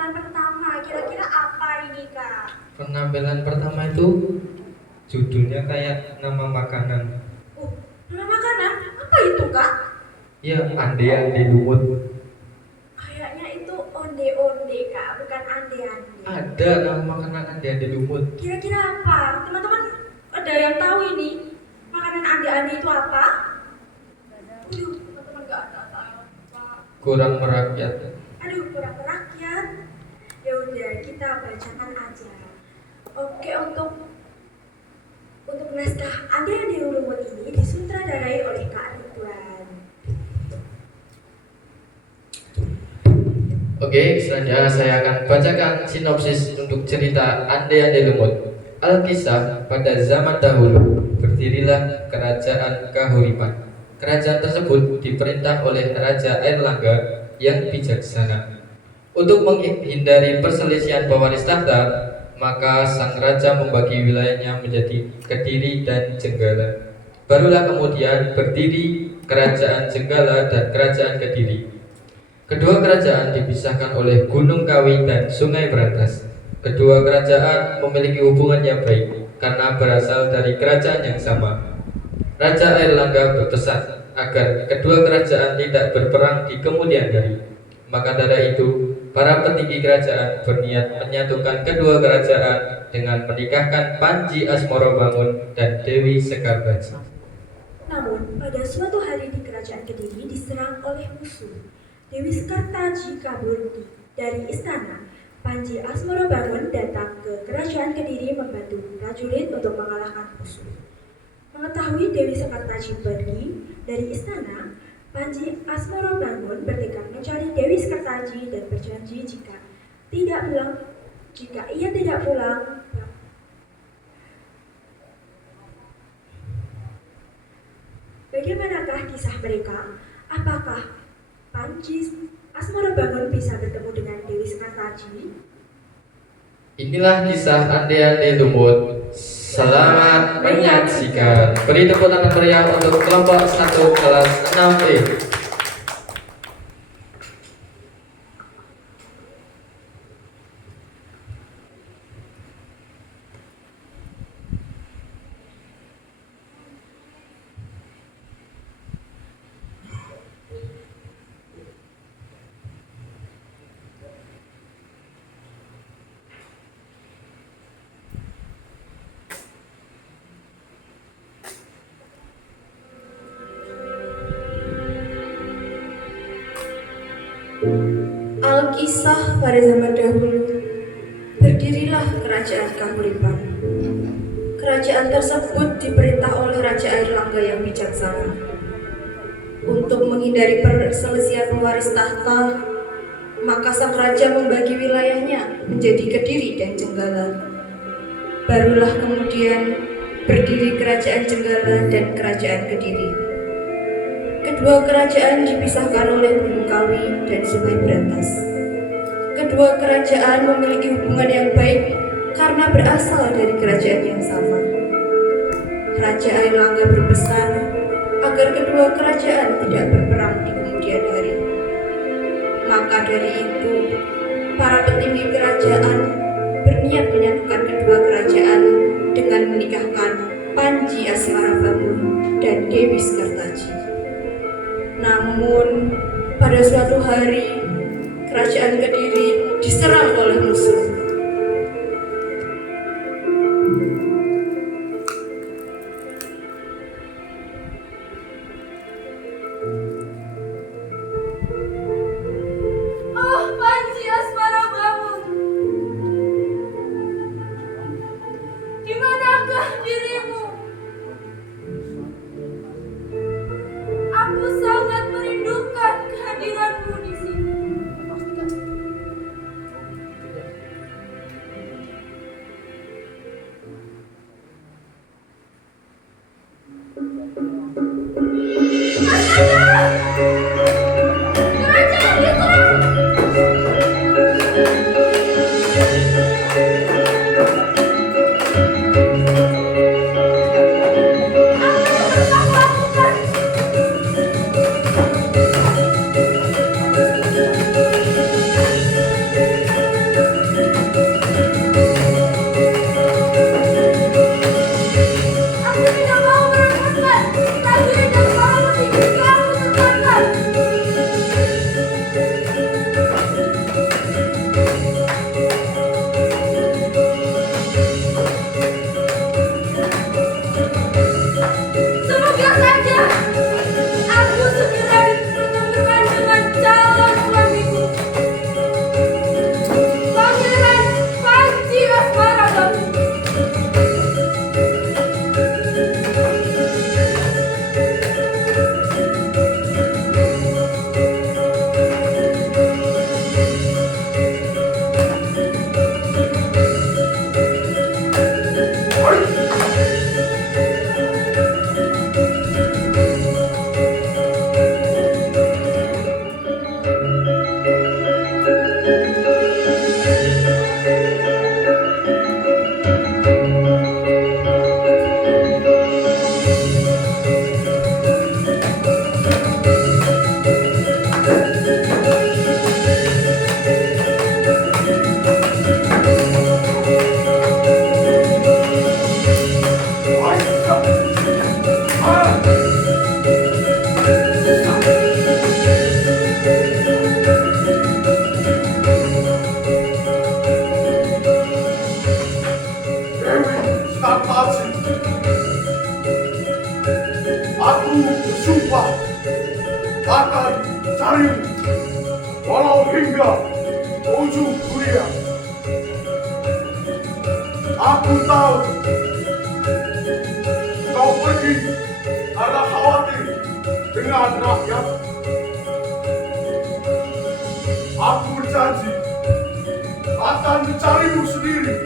penampilan pertama. Kira-kira apa ini, Kak? Penampilan pertama itu judulnya kayak nama makanan. Oh, nama makanan? Apa itu, Kak? Ya, ande-ande lumut. Kayaknya itu onde-onde, Kak, bukan ande-ande. Ada nama makanan ande-ande lumut. Kira-kira apa? Teman-teman ada yang tahu ini? Makanan ande-ande itu apa? Aduh, teman-teman gak ada tahu apa. Kurang merakyat. Aduh, kurang merakyat. Ya udah, kita bacakan aja. Oke, untuk naskah ande-ande lumut ini disutradarai oleh Kak Ridwan. Oke, selanjutnya saya akan bacakan sinopsis untuk cerita Ande-Ande Lumut. Alkisah, pada zaman dahulu, berdirilah kerajaan Kahuripan. Kerajaan tersebut diperintah oleh Raja Airlangga yang bijaksana. Untuk menghindari perselisihan pewaris tahta, maka sang raja membagi wilayahnya menjadi Kediri dan Jenggala. Barulah kemudian berdiri Kerajaan Jenggala dan Kerajaan Kediri. Kedua kerajaan dipisahkan oleh Gunung Kawi dan Sungai Berantas. Kedua kerajaan memiliki hubungan yang baik karena berasal dari kerajaan yang sama. Raja Airlangga berpesan agar kedua kerajaan tidak berperang di kemudian hari. Maka dari itu, para petinggi kerajaan berniat menyatukan kedua kerajaan dengan menikahkan Panji Asmorobangun dan Dewi Sekarbaji. Namun, pada suatu hari di kerajaan Kediri diserang oleh musuh. Dewi Sekartaji kabur dari istana. Panji Asmorobangun datang ke kerajaan Kediri membantu prajurit untuk mengalahkan musuh. Mengetahui Dewi Sekartaji pergi dari istana, Panji Asmorobangun bertekad mencari Dewi Sekartaji dan berjanji jika ia tidak pulang, bagaimanakah kisah mereka? Apakah Panji Asmorobangun bisa bertemu dengan Dewi Sekartaji? Inilah kisah Ande-Ande Lumut. Selamat menyaksikan. Beri tepuk tangan meriah untuk kelompok 1 kelas 6B. Alkisah pada zaman dahulu, berdirilah kerajaan Kahuripan. Kerajaan tersebut diperintah oleh Raja Airlangga yang bijaksana. Untuk menghindari perselisihan pewaris tahta, maka sang raja membagi wilayahnya menjadi Kediri dan Jenggala. Barulah kemudian berdiri Kerajaan Jenggala dan Kerajaan Kediri. Kedua kerajaan dipisahkan oleh Gunung Kawi dan Sungai Berantas. Kedua kerajaan memiliki hubungan yang baik karena berasal dari kerajaan yang sama. Raja Airlangga berpesan agar kedua kerajaan tidak berperang di kemudian hari. Maka dari itu, para petinggi kerajaan berniat menyatukan kedua kerajaan dengan menikahkan Panji Asmorobangun dan Dewi Sekartaji. Namun, pada suatu hari, kerajaan Kediri diserang oleh musuh. Oh, Panji Asmorobangun, di manakah dirimu? Aku sangat merindukan kehadiranmu di sini. atau hingga ujung dunia. Aku tahu kau pergi karena khawatir dengan rakyat. Aku berjanji akan mencarimu sendiri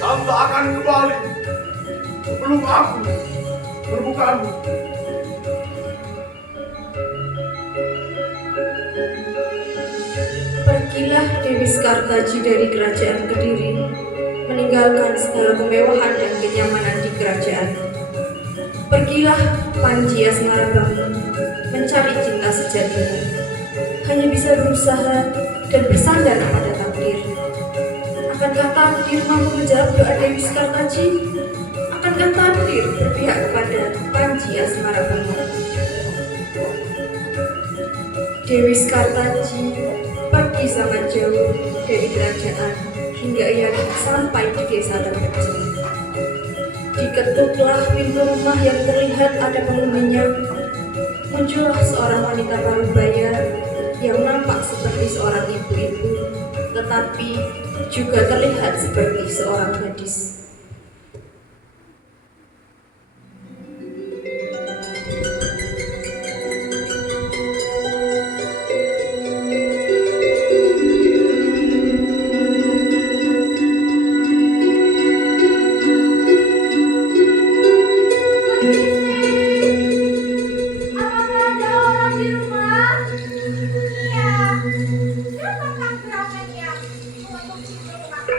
dan tak akan kembali sebelum aku menemukanmu. Pergilah Dewi Skartaji dari kerajaan Kediri, meninggalkan segala kemewahan dan kenyamanan di kerajaan. Pergilah Panji Asmarabangun, mencari cinta sejatinya. Hanya bisa berusaha dan bersandar pada takdir. Akankah takdir mampu menjawab doa Dewi Skartaji? Akankah takdir berpihak kepada Panji Asmarabangun? Dewi Skartaji pergi sangat jauh dari kerajaan hingga ia sampai di desa terpencil. Diketuklah pintu rumah yang terlihat ada penghuninya. Muncullah seorang wanita parubaya yang nampak seperti seorang ibu-ibu, tetapi juga terlihat seperti seorang gadis. Apakah ada orang di rumah? Iya. Siapakah gerangan yang mengetuk pintu rumahku?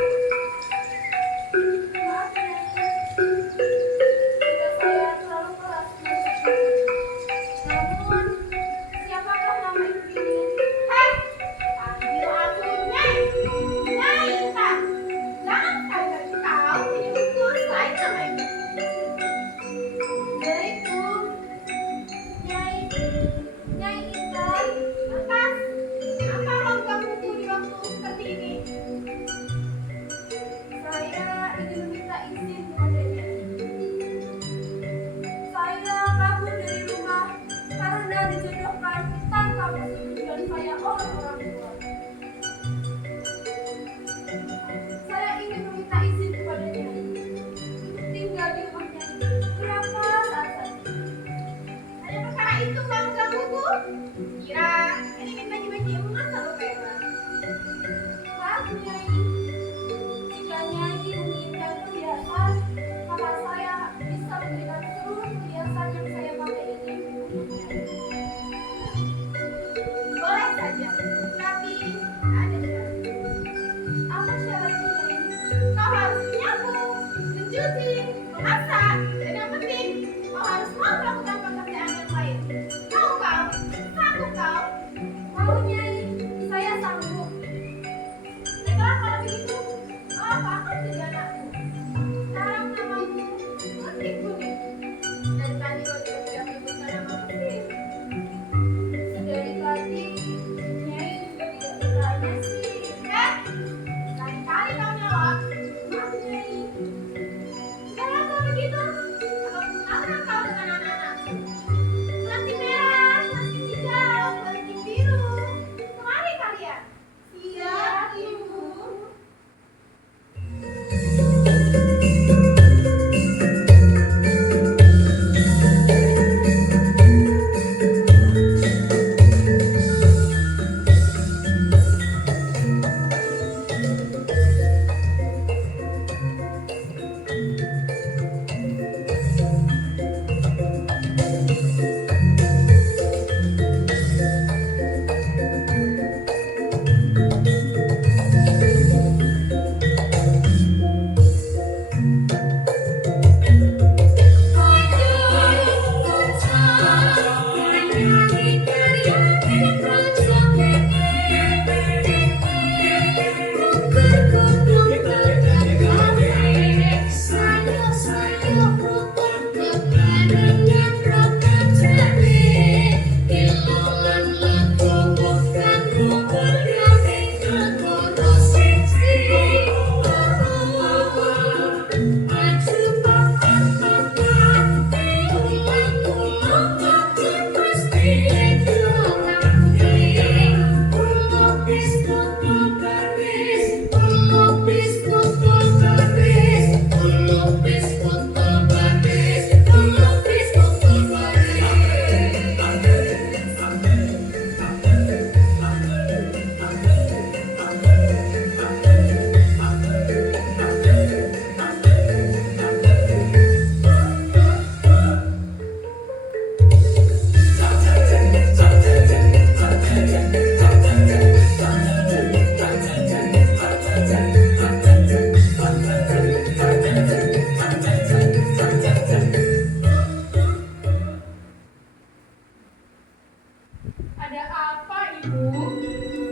Ibu,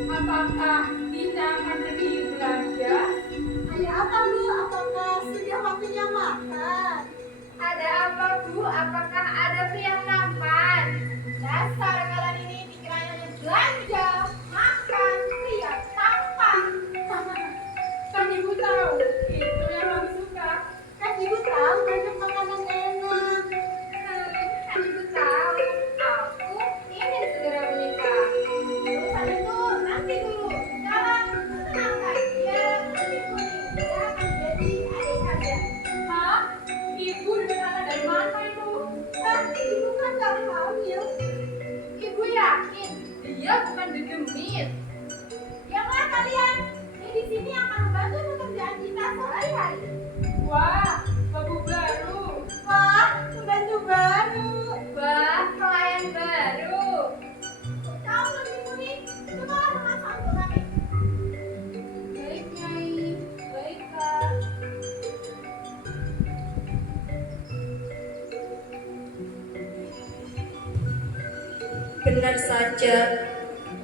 apakah Dinda akan pergi belanja? Ada apa Bu? Apakah sudah waktunya makan? Ada apa Bu? Apakah ada pria tampan? Dasar kalian ini dikiranya belanja, makan, lihat tampan. Kan Ibu tahu, itu yang Mami suka. Kan Ibu tahu banyak makanan enak. Kan Ibu tahu, aku ingin segera menikah. Urusan itu nanti dulu. Sekarang tenang saja, nanti kuning akan jadi adik kalian. Hah? Ibu dengar dari mana itu? Kan Ibu kan gak hamil. Ibu yakin dia bukan dedemit? Yang mana kalian? Ini di sini akan membantu pekerjaan kita sehari-hari. Wah, babu baru. Wah, pembantu baru. Wah, pelayan baru. Tahu lebih kuning? Coba masak untuk kami. Baik, Nyai. Baik, Kak. Benar saja,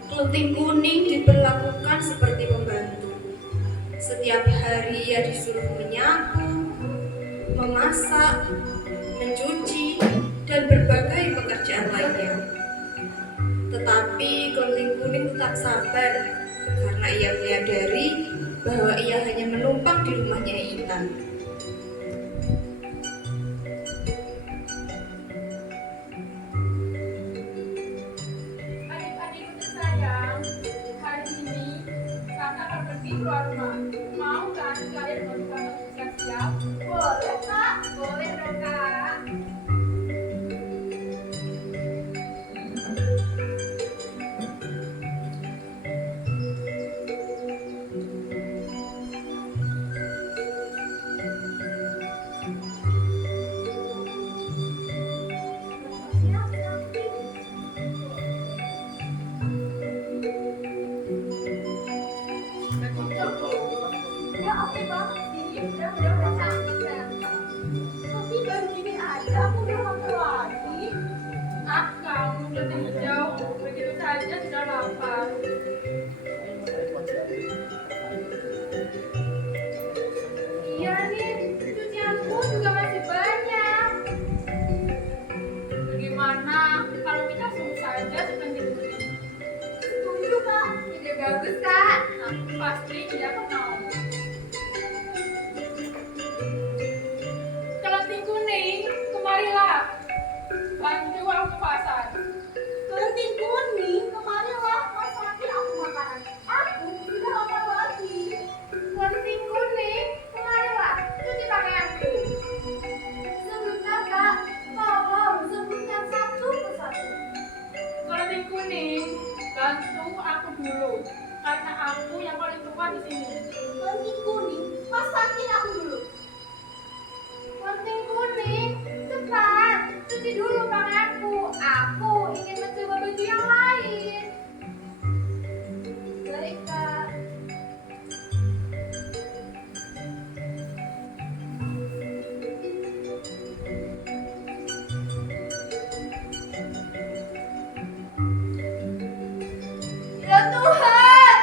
Kelting Kuning diperlakukan seperti pembantu. Setiap hari ia disuruh menyapu, memasak, mencuci, dan berbagai pekerjaan lainnya. Tetapi Kelting Kuning tetap sabar karena ia menyadari bahwa ia hanya menumpang di rumahnya Intan. Adik-adikku tersayang, hari ini kakak akan pergi keluar rumah. Mau kan kalian melakukan siap-siap? Boleh, Kak. Boleh dong, Kak. Ya oke banget sih, udah cantik kan. Tapi baru gini aja aku udah lapar lagi. Ah, kamu udah hijau, begitu saja sudah lapar. Iya nih, cucianku juga masih banyak. Bagaimana kalau kita langsung saja seperti itu? Setuju, Kak. Ide bagus, Kak. Nah, pasti dia akan mau. Kelting Kuning, kemarilah. Bantu aku pasar. Kelting Kuning, kemarilah masakin aku makanan. Aku sudah lapar lagi. Kelting Kuning, kemarilah. Cuci pakaianku. Sebentar, Kak. Tolong sebutkan satu persatu. Kelting Kuning, bantu aku dulu. Karena aku yang paling tua di sini. Kelting Kuning, masakin aku dulu. Kelting Kuning, cepat. Cuci dulu pakaianku. Aku ingin mencoba baju yang lain. Baik, Kak. Ya Tuhan,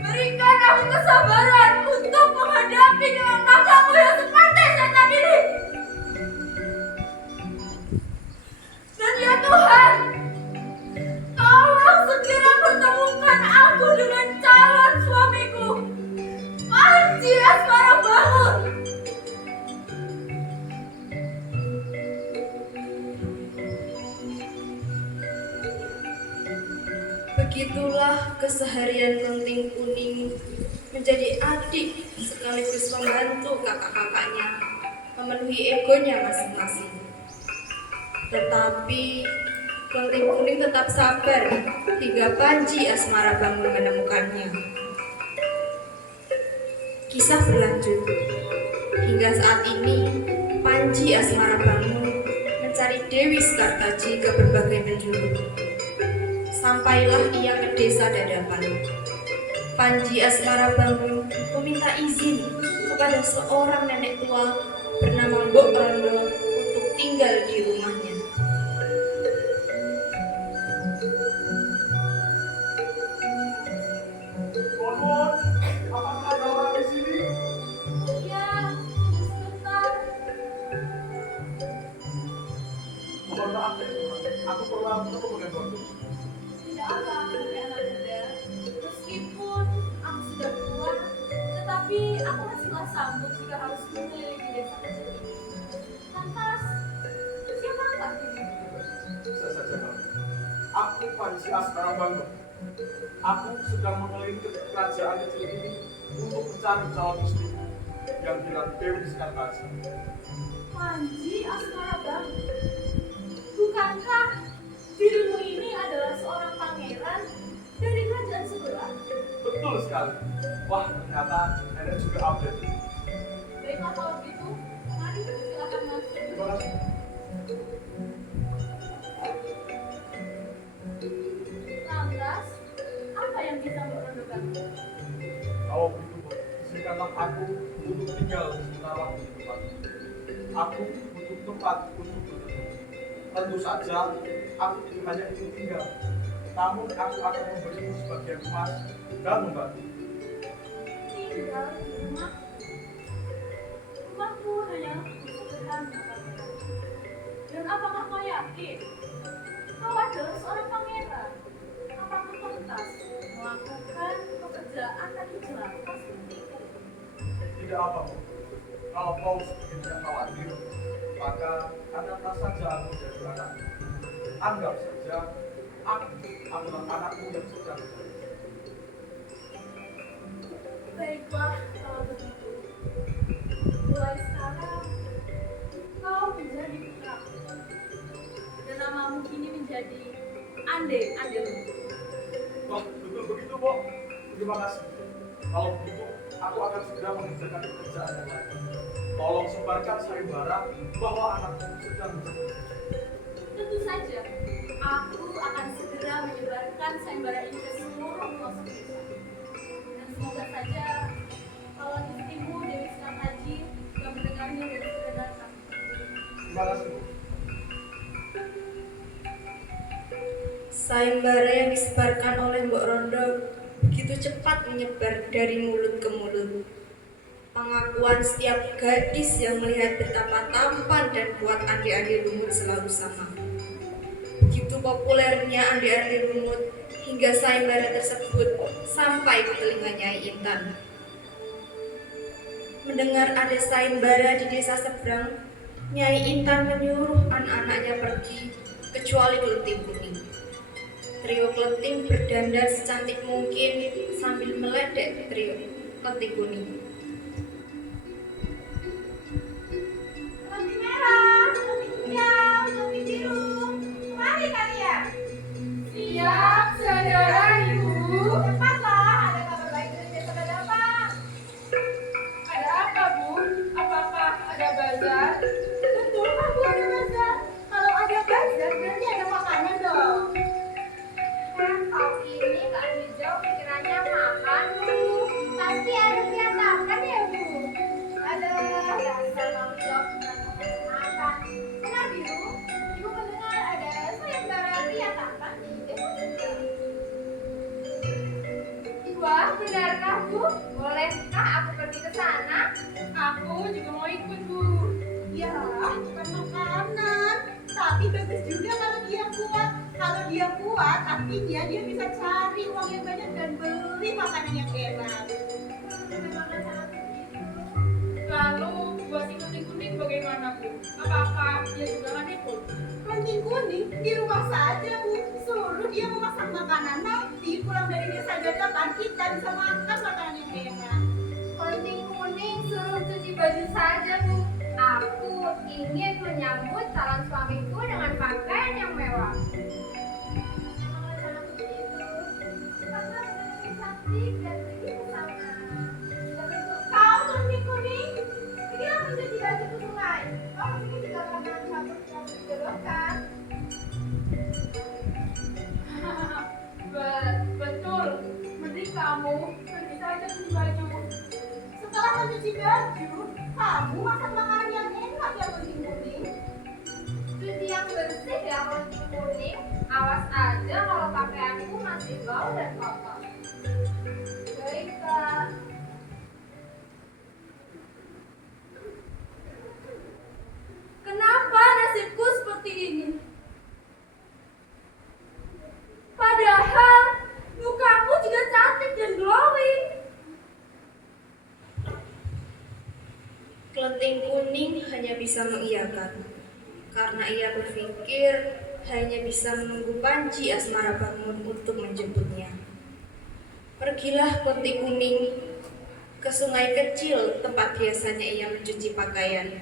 berikan aku kesabaran untuk menghadapi kakakku yang seperti setan ini. Dan ya Tuhan, tolong segera pertemukan aku dengan calon suamiku, Panji Asmara Bangun. Begitulah keseharian Kelting Kuning menjadi adik sekaligus membantu kakak-kakaknya memenuhi egonya masing-masing. Tetapi Kelting Kuning tetap sabar hingga Panji Asmara Bangun menemukannya. Kisah berlanjut hingga saat ini Panji Asmara Bangun mencari Dewi Sekartaji ke berbagai penjuru. Sampailah ia ke desa Dadapan. Panji Asmara Bangun meminta izin kepada seorang nenek tua bernama Mbok Rondo untuk tinggal di rumahnya. sanggup jika harus mengelilingi desa kecil ini? Lantas, siapakah dirimu? Bisa saja Bang. Aku Panji Askara Bangga. Aku sedang mengelilingi kerajaan kecil ini untuk mencari calon istriku yang bilang Dewi Sekartaji. Panji Askara Bangga. Bukankah dirimu ini adalah seorang pangeran dari kerajaan sebelah? Betul sekali. Wah, ternyata Nenek juga update. Baiklah kalau begitu, mari silakan masuk. Terima kasih. Lantas, apa yang bisa memperlukan? Kalau begitu, izinkanlah aku untuk tinggal sebentar waktu di tempat ini. Aku butuh tempat untuk berteduh. Tentu saja, aku hanya ingin tinggal. Namun aku akan memberimu sebagian emas dan membantu. Tinggal di rumah. Rumahku hanya sederhana. Dan apakah kau yakin? Kau adalah seorang pangeran. Apakah pantas melakukan pekerjaan tadi jelata seperti itu? Tidak apa, Bu. Kalau kau sedikit tidak khawatir, maka anggaplah saja aku jadi anakmu. Anggap saja aku adalah anakmu yang sedang mencari. Baiklah kalau begitu. Mulai sekarang kau menjadi putraku. Dan namamu kini menjadi Ande Lumut. Wah, betul begitu, Bu. Terima kasih. Kalau begitu, aku akan segera mengerjakan pekerjaan yang lain. Tolong sebarkan sayembara bahwa anakku sedang mencari. Tentu saja, aku akan segera menyebarkan sayembara ini ke seluruh pelosok desa. Dan semoga saja calon istrimu Dewi Sekartaji juga mendengarnya dari segera datang. Terima kasih, Bu. Sayembara yang disebarkan oleh Mbok Rondo begitu cepat menyebar dari mulut ke mulut. Pengakuan setiap gadis yang melihat betapa tampan dan kuat Andi-Andi Lumut selalu sama. Begitu populernya Andi-Andi Lumut hingga sayembara tersebut sampai ke telinga Nyai Intan. Mendengar ada sayembara di desa seberang, Nyai Intan menyuruh anak-anaknya pergi kecuali Kleting Kuning. Trio Kleting berdandar secantik mungkin sambil meledek trio Kleting Kuning. Roti merah, roti hijau, roti biru. Mari kalian. Siap, saudara ibu. Cepatlah, ada kabar baik dari desa Badapan. Ada apa, Bu? Apakah ada bazar? Betul, aku ada bazar. Kalau ada bazar, berarti ada makanan dong. Kau ini Kak Hijau pikirannya makan, Bu. Pasti ada piatakan ya, Bu. Ada dasar Kak Hijau bukan makan. Benar, Biru. Ibu mendengar ada sayembara piatakan di desa kita. Wah, benarkah, Bu? Bolehkah aku pergi ke sana? Aku juga mau ikut, Bu. Ya, bukan makanan, tapi bagus juga kalau dia kuat. Kalau dia kuat, artinya dia bisa cari uang yang banyak dan beli makanan yang enak. Memangnya sangat begitu. Lalu, buat si kuning-kuning bagaimana, Bu? Apakah dia juga akan ikut? Ranting kuning di rumah saja, Bu. Suruh dia memasak makanan. Nanti pulang dari desa Gadapan, kita bisa makan makanan yang enak. Penting kuning suruh cuci baju saja, Bu. Aku ingin menyambut calon suamiku dengan pakaian yang mewah. Memang rencana begitu. Karena lebih cantik dan pergi ke sana. Kau penting kuning, ini aku cuci baju ke sungai. Kau kesini juga karena cabut yang dijodohkan. Betul. Mending kamu pergi saja cuci baju. Setelah mencuci baju, kamu masak makanan yang enak ya penting kuning. Cuci yang bersih ya penting kuning. Awas aja kalau pakaianku masih bau dan kotor. Baik, Kak. Kenapa nasibku seperti ini? Padahal mukaku juga cantik dan glowing. hanya bisa mengiyakan, karena ia berpikir hanya bisa menunggu Panji Asmara bangun untuk menjemputnya. Pergilah Kunti Kuning ke sungai kecil tempat biasanya ia mencuci pakaian.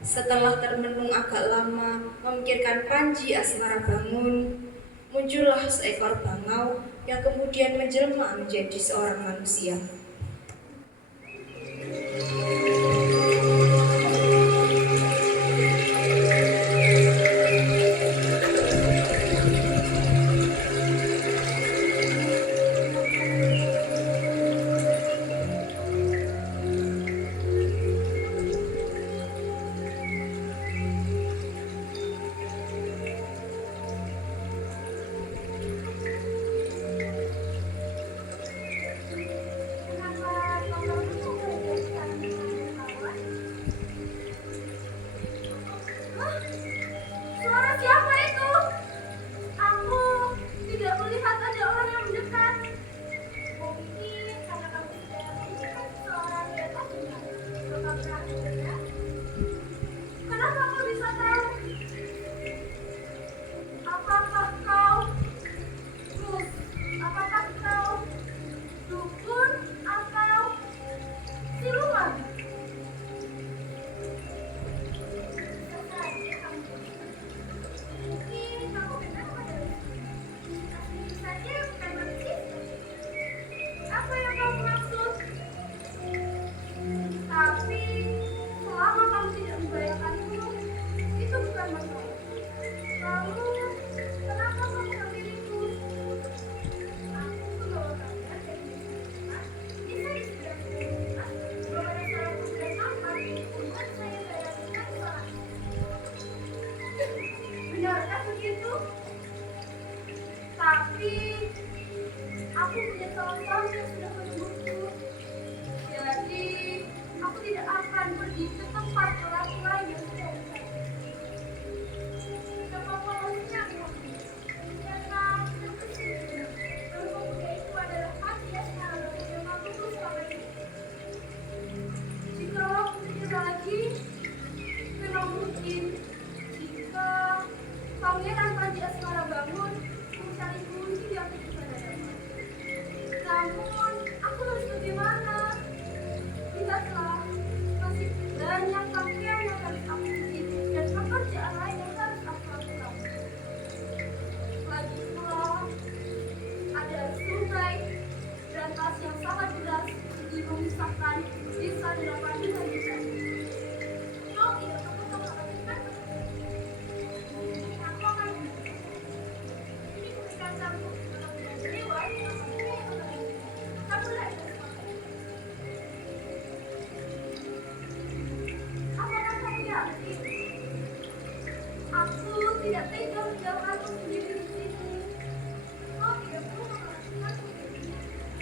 Setelah termenung agak lama memikirkan Panji Asmara bangun, muncullah seekor bangau yang kemudian menjelma menjadi seorang manusia. Suara siapa itu? Aku tidak melihat ada orang yang mendekat. Mungkin karena kamu tidak mendekat seorang yang tak benar. Coba perhatikan ya. Kenapa kau bisa tahu? Apakah kau Mus? Apakah kau dukun atau siluman? Mungkin kamu benar pada asli saja bukan manusia. Apa yang kamu maksud? Tapi selama kamu tidak membayangkanku, itu bukan masalah. Lalu, kenapa kamu memilihku? Aku membawa kalian dari desa bisa disediakan bahwa ada seorang pemuda tampan untuk saya bayarkan sholat. Benarkah begitu? Tapi aku punya kawan-kawan yang sudah menungguku. Jadi aku tidak akan pergi ke tempat lelaki lain yang sudah besar. Tidak apa-apa maksudnya aku. Karena terkesima bahwa pemuda itu adalah hati yang sangat yang aku selama ini. Jika aku pikir lagi, memang mungkin jika Pangeran Panji Asmara bangun mencari kunci yang tidak dapat. Namun, aku harus bagaimana? Lihatlah, masih banyak pakaian yang harus aku cuci dan pekerjaan lain yang harus aku lakukan. Lagi pula, ada sungai berantas yang sangat deras jadi memisahkan desa dengan dengan desa. Kau tidak perlu mengkhawatirkan. Aku akan ini bukan kamu dewa yang kamu lihat. Apakah kamu yakin? Aku tidak tega menjauhkanmu sendiri di sini. Kau tidak perlu mengkhawatirkanku.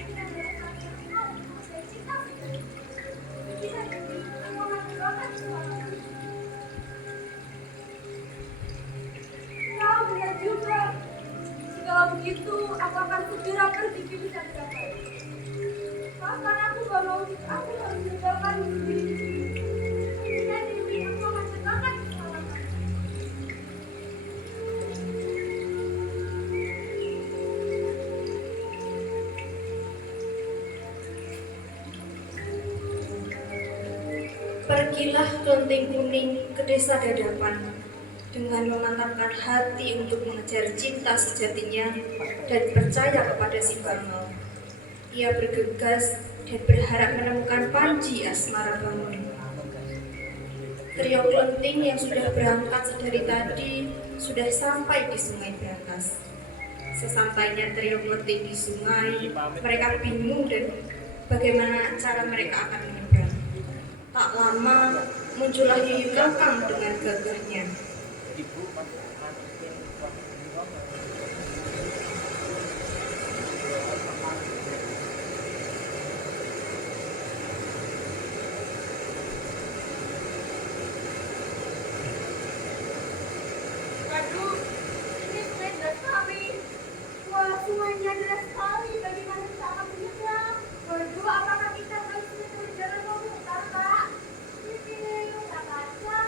Ini adalah saat yang kau menguasai cinta sendiri. Tidak, aku akan mendoakan keselamatan. Kau benar juga. Jika begitu, aku akan segera pergi ke bisa dapat. Bahkan aku gak mau jika aku harus meninggalkanmu sendiri di sini. Tidak, Dewi, aku akan mendoakan keselamatan. Pergilah Kelenteng Kuning ke desa Dadapan dengan memantapkan hati untuk mengejar cinta sejatinya dan percaya kepada si bangau. Ia bergegas dan berharap menemukan Panji Asmara bangun. Trio Kelenteng yang sudah berangkat sedari tadi sudah sampai di Sungai Brantas. Sesampainya trio Kelenteng di sungai, mereka bingung dan bagaimana cara mereka akan menyeberang. Tak lama muncullah Yuyu Kakang dengan gagahnya. Waduh, ini sungai deras sekali. Wah, sungainya deras sekali. Bagaimana kita akan menyeberang? Waduh, apakah kita harus berjalan memutar, Kak? Ini tak baca.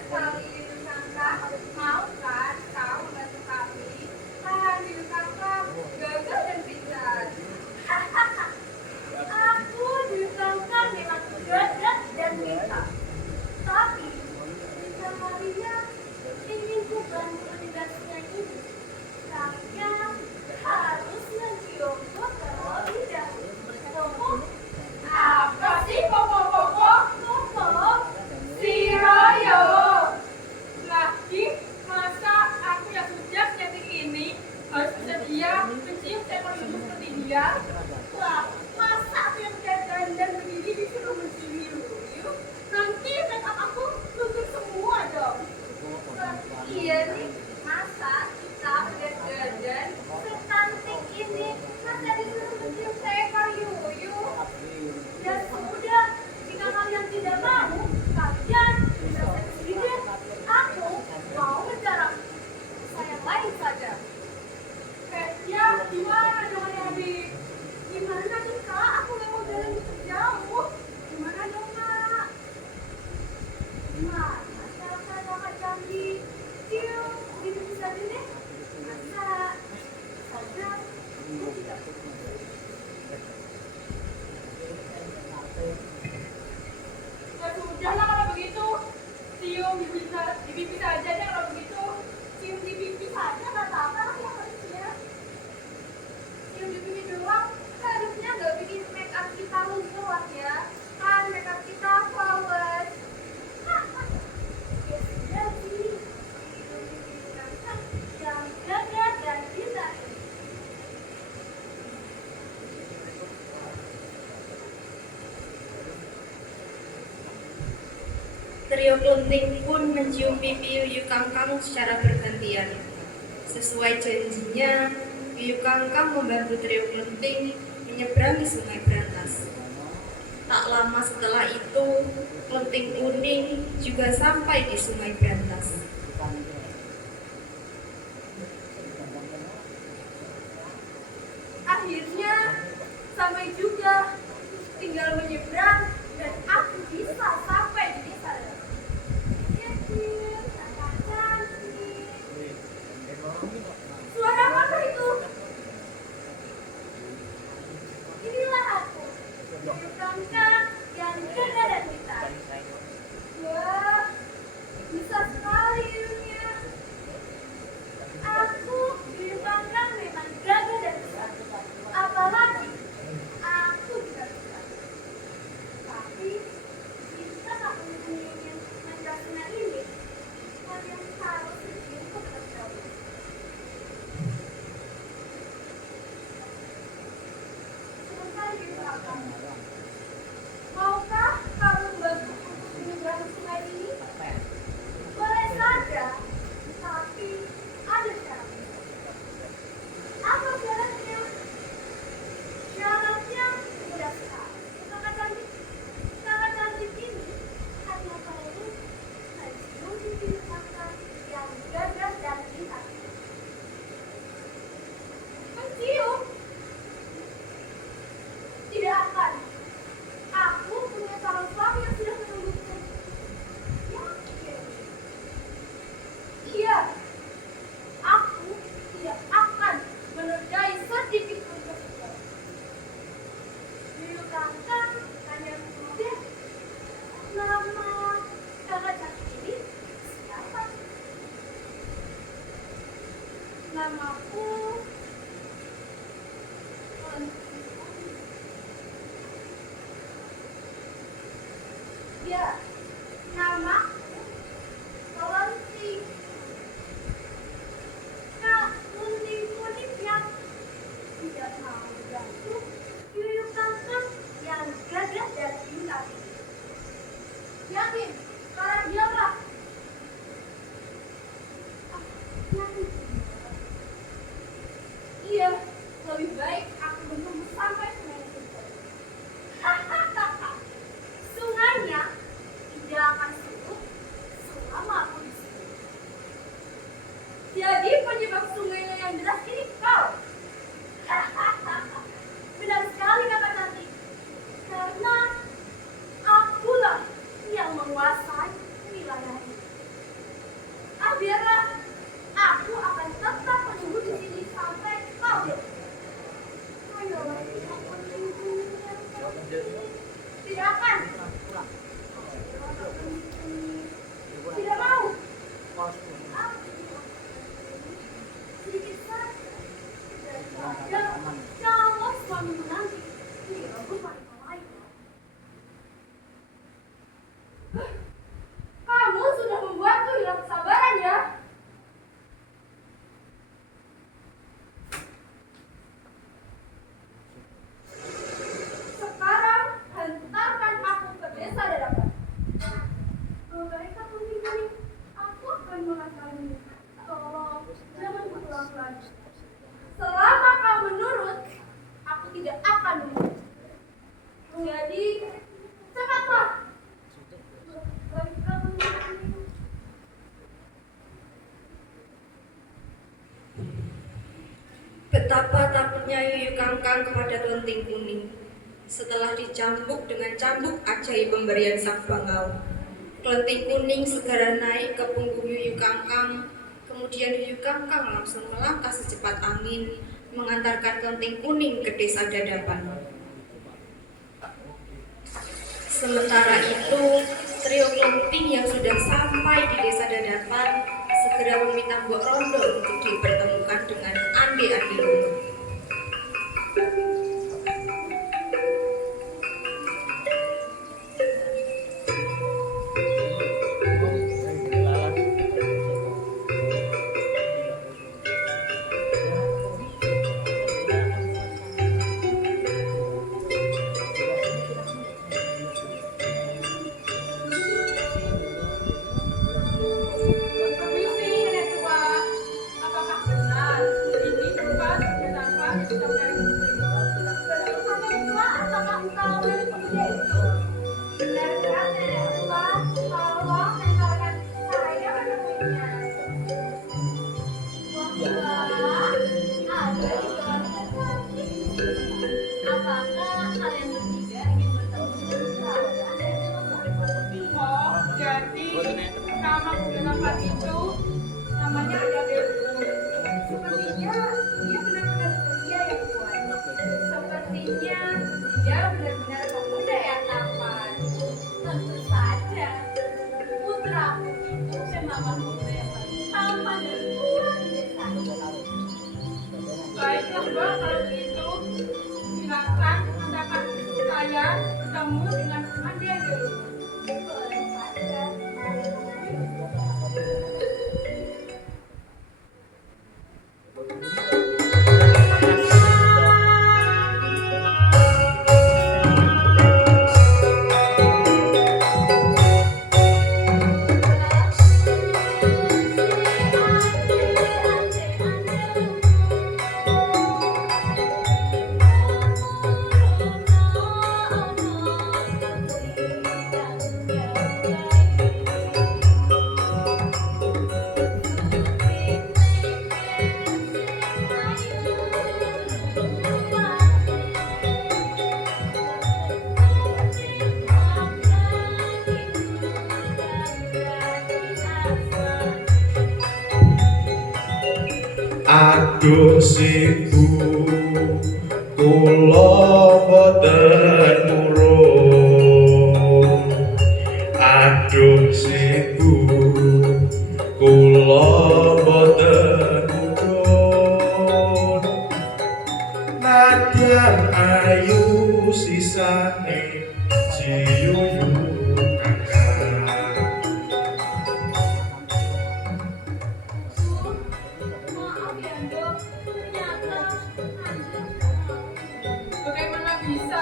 sekali Bibi Kakak. Mau kan kau membantu kami? Kan Bibi Kakak gagal dan pintar. Aku Bibi Kakak memang gagal dan pintar. Tapi jika kalian ingin ku bantu tugasnya ini, kalian harus menciumku terlebih dahulu. Apa sih pokok-pokok? Pokok si Royo. Lagi, masa aku yang sudah cantik ini harus bersedia mencium seekor Yuyun seperti dia? Wah, masa aku yang kayak dandan begini disuruh mencium Yuyu? Nanti make up aku luntur semua dong. Iya nih, masa kita udah dandan secantik ini masa disuruh mencium seekor Yuyu? Ya sudah, jika kalian tidak mau, kalian bisa sendiri. Aku mau menjarah saya lain saja. Ya, gimana dong Abi? Gimana nih kak? Aku nggak mau jalan gitu jauh. Gimana dong Kak? Gimana cara kakak cantik? Cium, gitu saja deh. Masa saja aku tidak Ya sudahlah kalau begitu. Cium di pipi saja deh kalau begitu. cium di pipi saja nggak apa-apa lah yang harusnya. Cium di pipi doang, harusnya nggak bikin make up kita luntur ya. Kan make up kita flawless. Ya sudah sih. Cium di pipi kakak yang gagah dan bisa. Trio Klunting pun mencium pipi Yuyu Kangkang secara bergantian. Sesuai janjinya, Yuyu Kangkang membantu Trio Klunting menyeberangi Sungai Brantas. Tak lama setelah itu, Klunting Kuning juga sampai di Sungai Brantas. Akhirnya sampai juga, tinggal menyeberang dan aku bisa sampai di desa. Kakak cantik. Suara apa itu? Inilah aku. Yuyu Kangkang yang gagah dan pintar. Wah, bisa sekali Yunya. Aku Yuyu Kangkang memang gagah dan pintar. Apalagi aku juga bisa. Tapi jika kamu ingin menjelaskan ini, kalian harus menciumku terlebih dahulu. Sebentar Yuyu Kangkang. Maukah kamu bantu untuk menyeberangi sungai ini? Boleh saja, tapi ada syarat. Apa syaratnya? Syaratnya mudah sekali. Kakak cantik ini hanya perlu mencium pipi kakak yang gagah dan pintar. Mencium? Tidak akan. Aku punya calon suami yang sudah menungguku. Yakin? Iya. Aku tidak akan menodai sedikit pun kesukaan. Yuyu Kangkang hanya mudah. Nama kakak cantik ini siapa? Namaku Ya, namaku Kelenting. Kak Kunting Kuning yang tidak mau bantu Yuyu Kangkang yang gagah dan pintar. Yakin? Karena dialah. Yakin? Iya, lebih baik aku menunggu sampai sungai selesai. Sungainya tidak akan surut selama aku di sini. Jadi penyebab sungainya yang deras ini kau. Benar sekali kakak cantik. Karena akulah yang menguasai wilayah ini. biarlah. Aku akan tetap menunggu di sini sampai kau. Ayolah, aku menunggu yang cantik. Tidak akan. Tidak mau. Sedikit saja. Daripada calon suami menanti direbut wanita lain. Kamu sudah membuatku hilang kesabaran ya. Sekarang hantarkan aku ke desa dadakan. Bagaikan kuning-kuning, aku akan mengatakanmu. Tolong jangan pulang lagi. Selama kau menurut, aku tidak akan menurut. Jadi cepatlah. Bagaikan kuning-kuning. Betapa takutnya Yuyu Kangkang kepada Kelenting Kuning. Setelah dicambuk dengan cambuk ajaib pemberian sang bangau, Kelenting Kuning segera naik ke punggung Yuyu Kangkang. Kemudian Yuyu Kangkang langsung melangkah secepat angin, mengantarkan Kelenting Kuning ke desa dadapan. Sementara itu, trio Kelenting yang sudah sampai di desa dadapan segera meminta Mbok Rondo untuk dipertemukan dengan Ande-Ande Lumut. Permisi, Nenek Tua. Apakah benar ini tempat penampungan saudara istri? Betul Nenek Tua, apakah engkau dari pemuda itu? Benar kan Nenek Tua? Tolong hantarkan saya menemuinya. Wah, ada di keluarga kami. Apakah kalian bertiga ingin bertemu dengan saya? Oh, jadi nama pendapat itu namanya ada Dewu. Sepertinya dia benar-benar ceria yang kuat. Sepertinya dia benar-benar pemuda yang tampan. Tentu saja, putraku itu memang pemuda yang paling tampan dan kuat di desa. Baiklah Mbak, kalau begitu silakan mendapat saya bertemu dengan Ande dulu. Boleh saja. Aduh sibu kula boten purun. Aduh sibu kula boten purun. Nadyan ayu sisane si Yuyu Kangkang. Maaf ya Dok, ternyata Anda Bagaimana bisa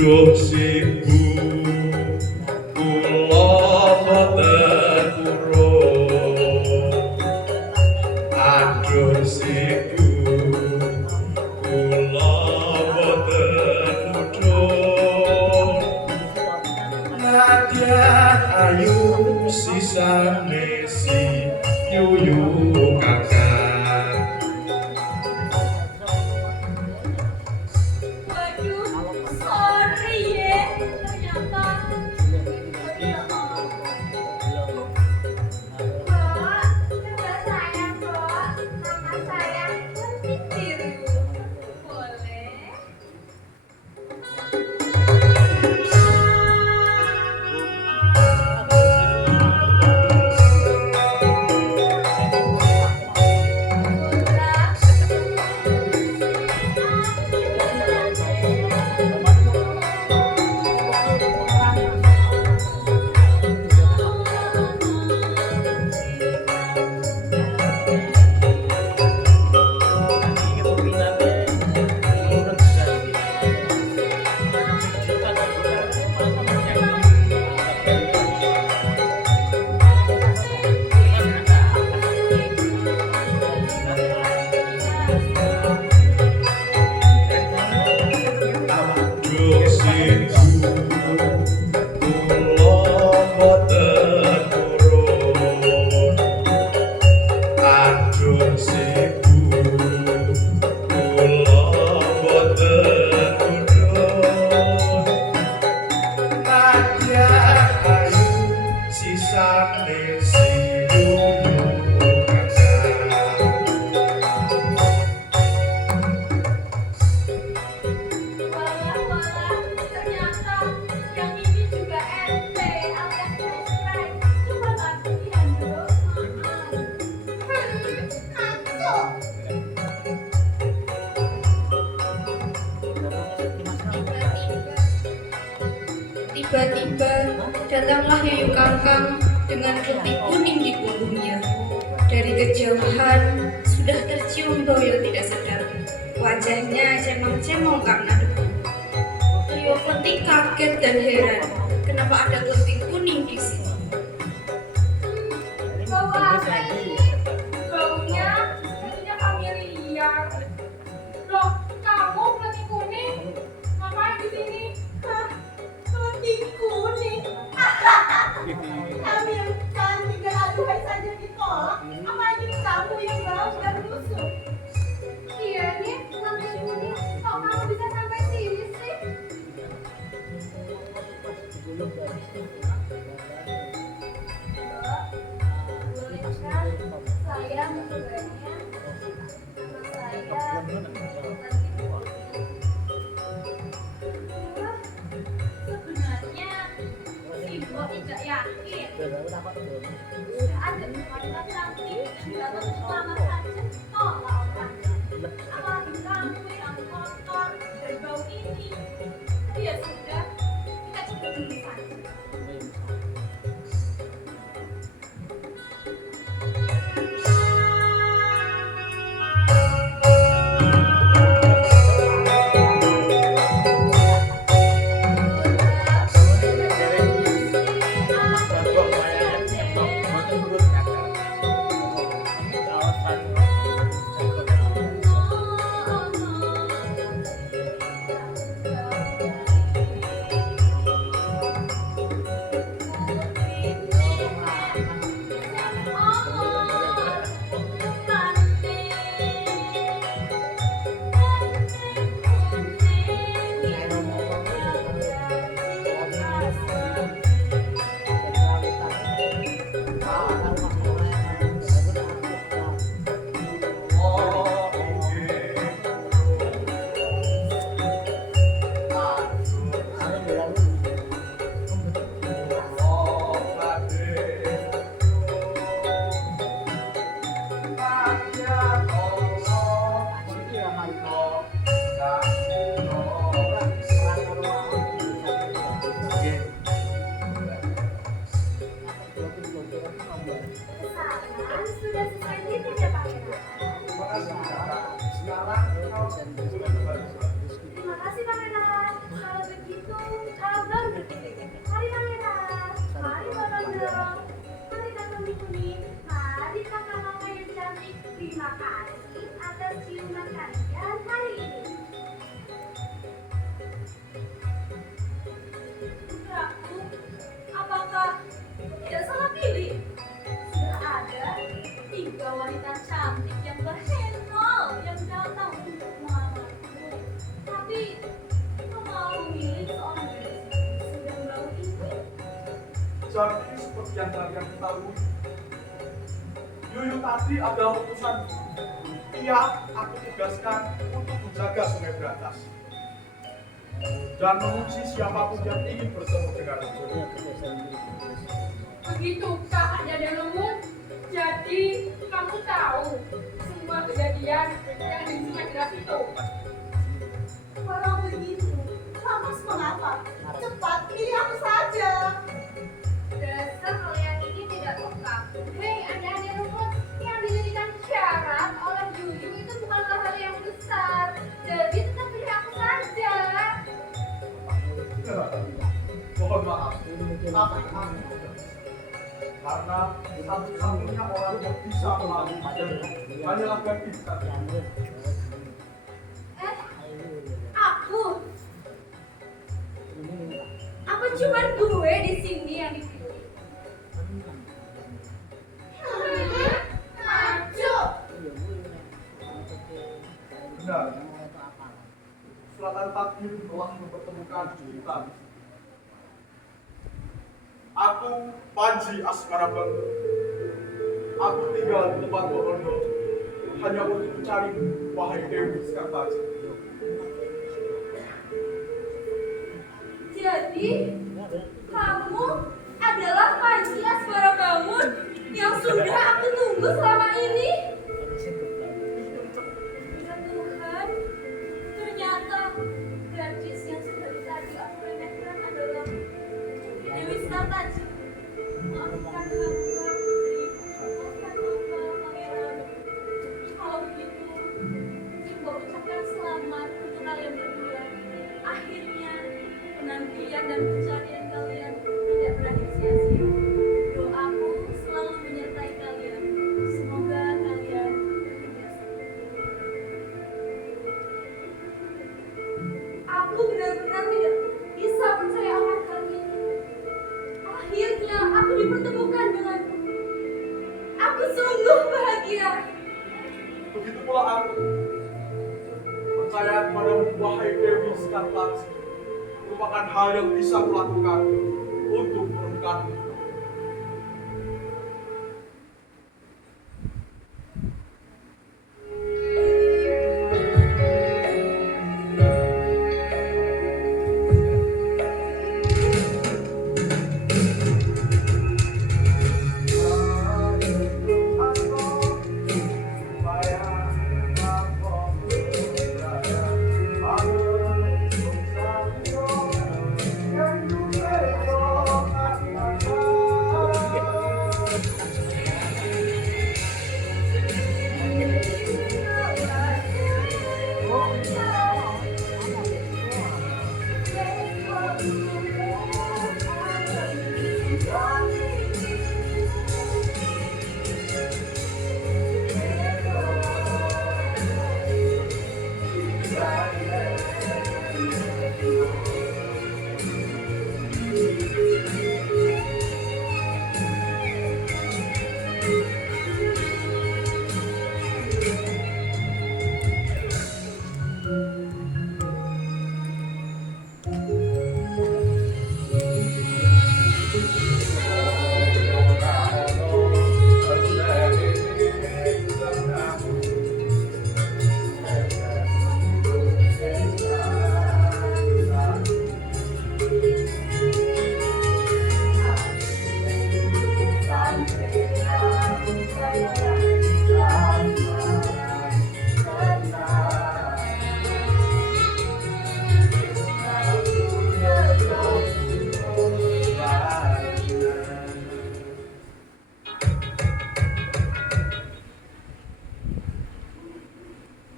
Aduh sibu kula boten purun. Aduh sibu kula boten mudhun. Nadyan ayu sisane si yuyu kakak. Waduh, sorry ya. Ternyata ya Mbak, coba sayang, Mbak. Mama sayang berpikir. boleh. Aduh sibu kula boten purun. Aduh sibu kula boten mudhun. Nadyan ayu sisane si yuyu kakak. Walah, ternyata yang ini juga ente alias flashback. Coba latihan dong. Tiba-tiba datanglah Yuyu Kangkang dengan putih kuning di punggungnya. Dari kejauhan sudah tercium bau yang tidak sedap. Wajahnya cemong-cemong karena debu. Trio Putih kaget dan heran. Kenapa ada putih kuning di sini? Bau apa ini? Baunya familiar. Loh, kamu pelatih kuning? Ngapain di sini? Putih kuning. Kami yang cantik dan aduhai saja ditolak. Apalagi kamu yang bau dan busuk. Iya nih, pelatih kuning. Kok kamu bisa sampai sini sih? Boleh kan saya mencobainnya? Nama saya sebenarnya si Bo tidak yakin. Sudah ada wanita cantik yang datang selama saja tolak orangnya. Apalagi kamu yang kotor dan bau ini. Tapi ya sudah, kita coba dulu saja. Pesanan sudah selesai tidak ya Pangeran? Terima kasih Pangeran. Kalau begitu wanita cantik yang berhenol yang datang untuk melamar. Tapi kau malah memilih seorang gadis yang sedang bau ini. Jadi seperti yang kalian ketahui, Yuyu tadi adalah utusan. Ia aku tugaskan untuk menjaga Sungai Berantas dan menguji siapapun yang ingin bertemu denganku. Begitu Kak Anda Lemut, jadi kamu tahu semua kejadian yang di Sungai Deras itu. Kalau begitu, lantas mengapa? Cepat pilih aku saja. Dasar kalian ini tidak peka. Hei, Anda rumput yang dijadikan syarat oleh Yuyu itu bukanlah hal yang besar. Jadi tetap pilih aku saja. Mohon maaf, tapi aku tidak bisa. Karena satu-satunya orang yang bisa melalui hanyalah gadis saja. Aku? Apa cuma gue di sini yang dipilih? Maju! Benar, suratan takdir telah mempertemukan kita. Aku Panji Asmara Bangga. Aku tinggal di tempat Bohondo hanya untuk mencari wahai Dewi Sekartaji. Jadi, kamu adalah Panji Asmara Bangun yang sudah aku tunggu selama ini? Ya Tuhan, ternyata gadis yang sedari tadi aku remehkan adalah Dewi Sekartaji. Maafkan hamba, Putri. Maafkan hamba, Pangeran. Kalau begitu, coba ucapkan selamat untuk kalian berdua. Akhirnya, penantian dan pencarian kalian tidak berakhir sia-sia. Doaku selalu menyertai kalian. Semoga kalian berhias. Aku benar-benar tidak bisa percaya akan hal ini. Akhirnya aku dipertemukan denganmu. Aku sungguh bahagia. Begitu pula aku. Percaya kepadamu wahai Dewi Sekartaji merupakan hal yang bisa kulakukan untuk menemukanmu.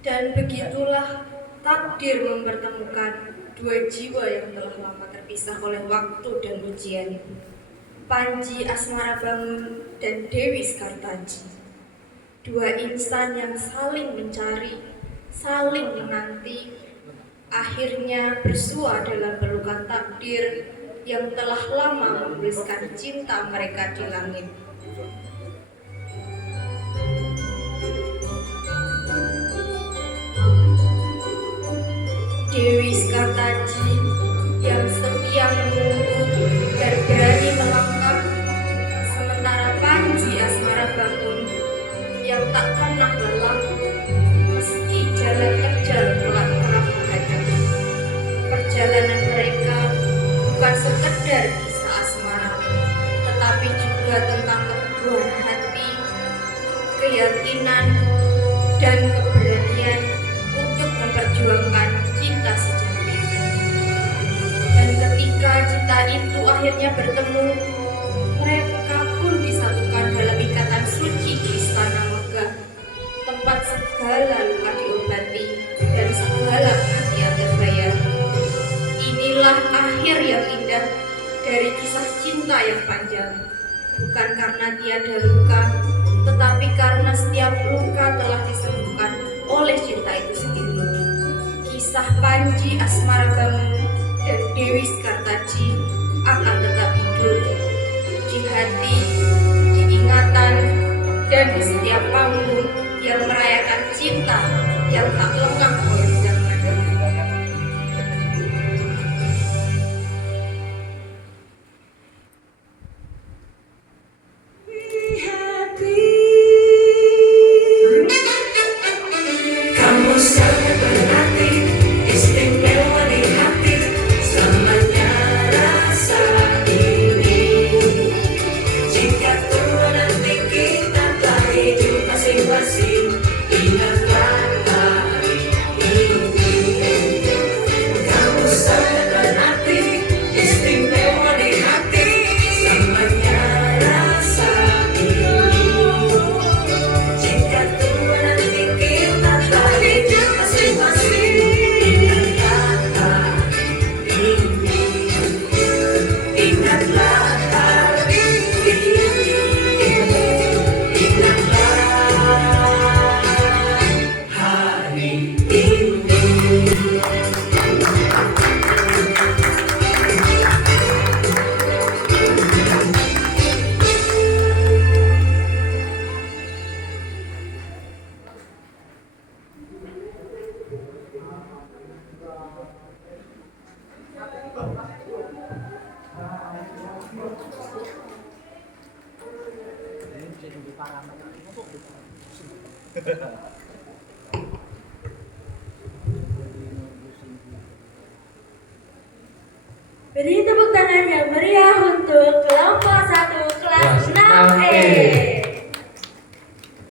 Dan begitulah takdir mempertemukan dua jiwa yang telah lama terpisah oleh waktu dan ujian. Panji Asmara Bangun dan Dewi Sekartaji. Dua insan yang saling mencari, saling menanti, akhirnya bersua dalam pelukan takdir yang telah lama menuliskan cinta mereka di langit. Dewi Skartaji yang setia menunggu dan berani melangkah, sementara Panji Asmara Bangun yang tak pernah lelah meski jalan terjal kelak kerap menghadap. Perjalanan mereka bukan sekedar kisah asmara, tetapi juga tentang keteguhan hati, keyakinan, dan keberanian untuk memperjuangkan cinta sejati. Dan ketika cinta itu akhirnya bertemu, mereka pun disatukan dalam ikatan suci di Istana Megah, tempat segala luka diobati dan segala perhatian terbayar. Inilah akhir yang indah dari kisah cinta yang panjang, bukan karena tiada luka, tetapi karena setiap luka telah disembuhkan oleh cinta itu sendiri. Kisah Panji Asmara Bangun dan Dewi Skartaji akan tetap hidup di hati, di ingatan, dan di setiap panggung yang merayakan cinta yang tak lengah oleh zaman. Kamu sangat berarti, istimewa di hati, selamanya rasa ini. Jika tua nanti kita telah hidup masing-masing, ingatlah hari ini. Kamu sangat berarti, istimewa di hati, selamanya rasa ini. Jika tua nanti kita telah hidup masing-masing, ingatlah hari ini. Ingatlah hari ini. Ingatlah hari ini. Hahaha.